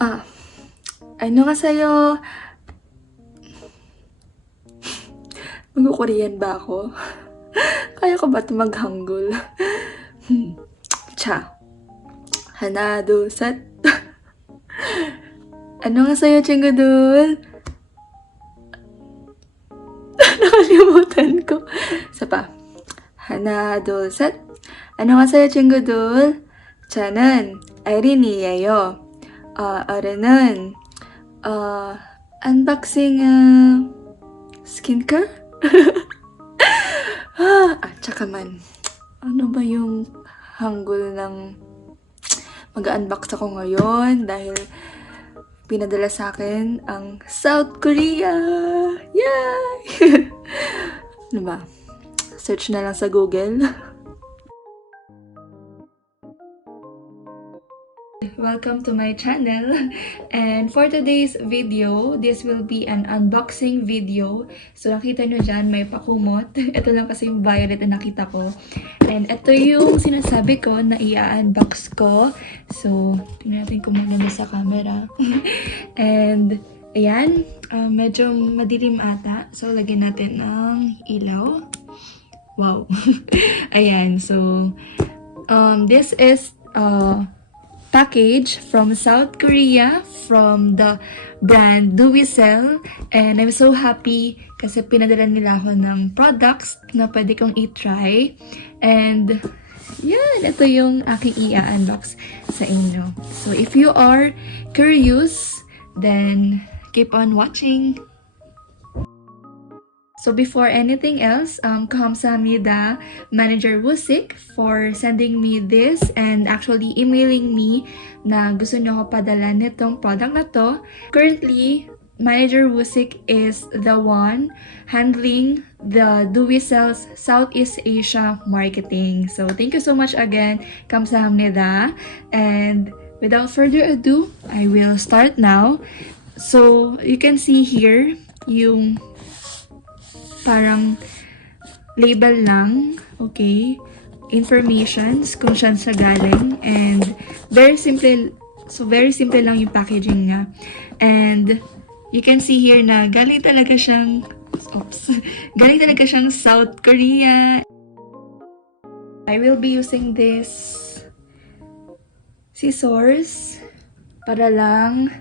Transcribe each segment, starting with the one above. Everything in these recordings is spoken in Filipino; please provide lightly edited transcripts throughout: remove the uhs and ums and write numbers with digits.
아, 안녕하세요. Mag-Korean ba ako? Kaya ko ba ito mag-Hangul? 자, 하나, 둘, 셋. 안녕하세요, 친구들. nakalimutan ko. Isa pa. 하나, 둘, 셋. 안녕하세요, 친구들. 저는 아이린이에요. 올해는 unboxing skincare? 잠깐만. Ano ba yung hanggul ng mag-unbox ako ngayon dahil pinadala sa akin ang South Korea. Yay! Ano ba? Search na lang sa Google. Welcome to my channel, and for today's video, this will be an unboxing video. So nakita nyo dyan, may pakumot. Ito lang kasi yung violet na nakita ko. And ito yung sinasabi ko na i-unbox ko. So, tingnan natin kung maganda sa camera. And, ayan, medyo madilim ata. So, lagyan natin ng ilaw. Wow. Ayan, so, this is, package from South Korea from the brand Dewycel, and I'm so happy kasi pinadala nila ako ng products na pwede kong i-try. And yan, ito yung aking i-unbox sa inyo. So if you are curious, then keep on watching. So before anything else, Kamsahamnida Manager Wusik for sending me this and actually emailing me na gusto nyo ko padala nitong product na to. Currently, Manager Wusik is the one handling the Dewycel's Southeast Asia marketing. So thank you so much again, Kamsahamnida. And without further ado, I will start now. So you can see here yung parang label lang, okay? Informations kung saan sa galing, and very simple lang yung packaging niya. And you can see here na galing talaga siyang South Korea. I will be using this scissors para lang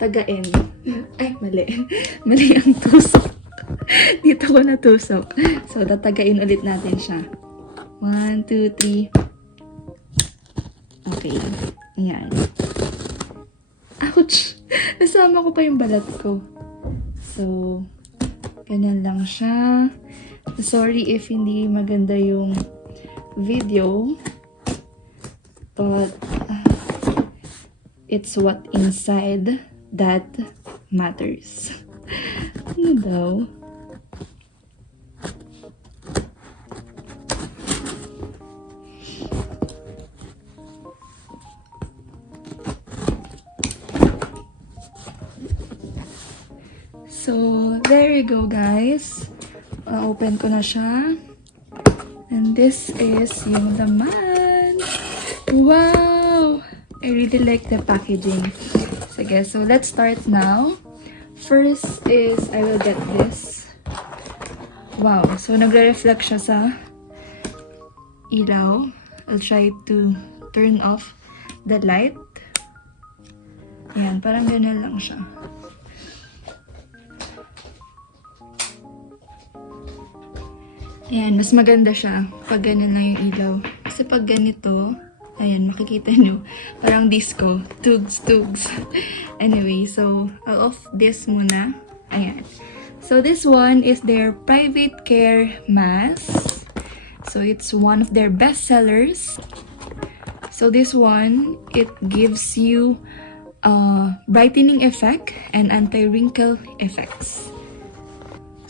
tagain. Ay, mali. Mali ang tusok. Dito ko natusok. So, tatagain ulit natin siya. 1, 2, 3. Okay. Ayan. Ouch! Nasama ko pa yung balat ko. So, ganyan lang siya. Sorry if hindi maganda yung video. But, it's what inside that matters. Ano daw? So, there you go, guys. Open ko na siya. And this is yung laman. Wow! I really like the packaging. Sige, so let's start now. First is, I will get this. Wow, so nagre-reflect siya sa ilaw. I'll try to turn off the light. Ayan, parang ganyan lang siya. Ayan, mas maganda siya pag ganyan lang yung ilaw. Kasi pag ganito, ayan, makikita nyo, parang disco. Tugs, tugs. Anyway, so, I'll off this muna. Ayan. So, this one is their private care mask. So, it's one of their best sellers. So, this one, it gives you brightening effect and anti-wrinkle effects.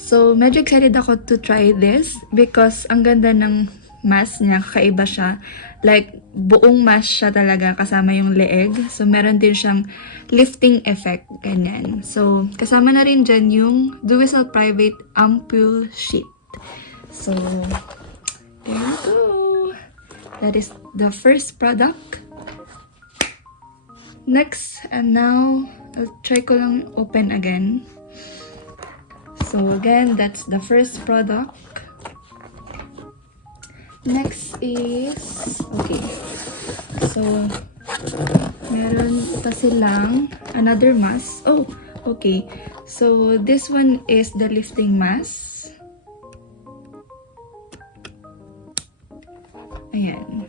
So, medyo excited ako to try this because ang ganda ng mask niya, kakaiba siya. Like, buong mask siya talaga kasama yung leeg. So, meron din siyang lifting effect, ganyan. So, kasama na rin dyan yung Dewycel Private AMPULE Sheet. So, there you go. That is the first product. Next, and now, I'll try ko lang open again. So again, that's the first product. Next is, okay. So, meron pa silang another mask. Oh, okay. So, this one is the lifting mask. Ayan.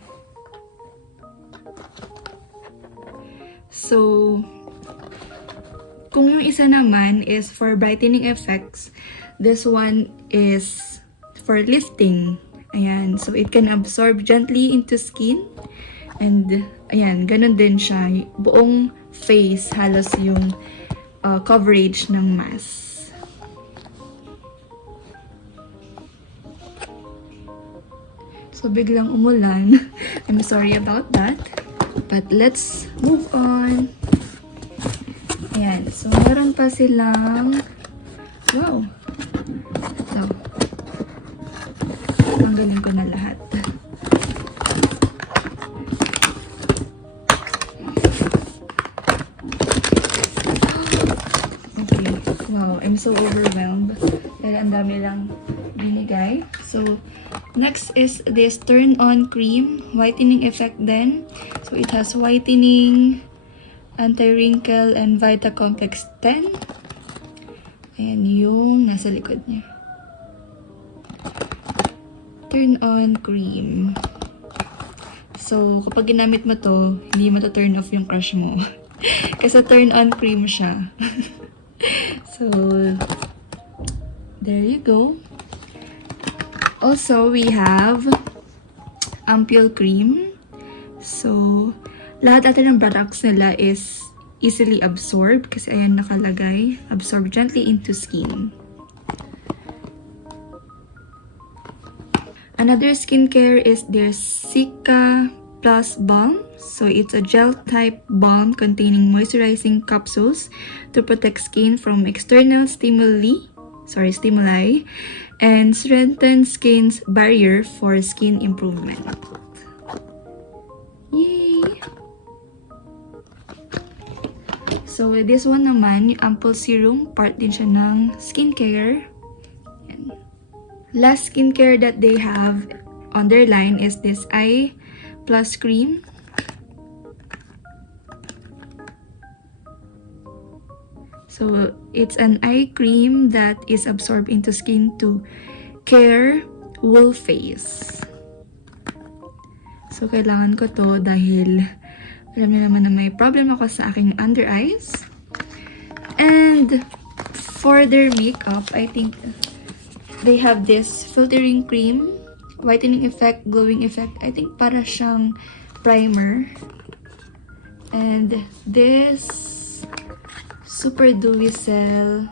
So, kung yung isa naman is for brightening effects, this one is for lifting. Ayan. So, it can absorb gently into skin. And, ayan, ganun din siya. Buong face, halos yung coverage ng mask. So, biglang umulan. I'm sorry about that. But let's move on. Ayan. So, meron pa silang, wow. So, tanggalin ko na lahat. Okay. Wow. I'm so overwhelmed. Dahil ang dami lang binigay. So, next is this turn-on cream. Whitening effect then. So, it has whitening, anti-wrinkle, and Vita Complex 10. Ayan yung nasa likod niya. Turn-on cream. So, kapag ginamit mo to, hindi mo to turn off yung crush mo. Kasi turn-on cream siya. So, there you go. Also, we have AMPULE cream. So, lahat ata ng products nila is easily absorbed kasi ayan nakalagay. Absorb gently into skin. Another skincare is their CICA Plus Balm. So, it's a gel-type balm containing moisturizing capsules to protect skin from external stimuli and strengthen skin's barrier for skin improvement. Yay! So, this one naman, yung AMPULE serum, part din siya ng skincare. Yan. Last skincare that they have on their line is this Eye Plus Cream. So, it's an eye cream that is absorbed into skin to care wool face. So, kailangan ko to dahil alam niyo naman na may problem ako sa aking under eyes. And for their makeup, I think they have this filtering cream, whitening effect, glowing effect. I think para siyang primer. And this Super Dewycel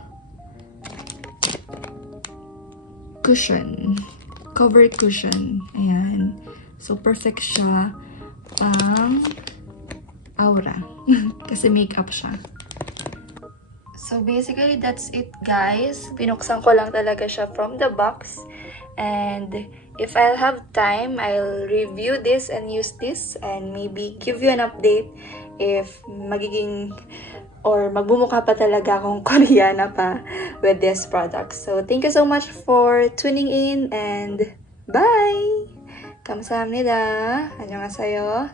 cushion, cover cushion. Ayan. So, perfect siya pang aura. Kasi makeup siya. So, basically, that's it, guys. Binuksan ko lang talaga siya from the box. And if I'll have time, I'll review this and use this. And maybe give you an update if magiging or magbumukha pa talaga akong Koreana pa with this product. So, thank you so much for tuning in and bye! Kamsahamnida! Annyeonghaseyo!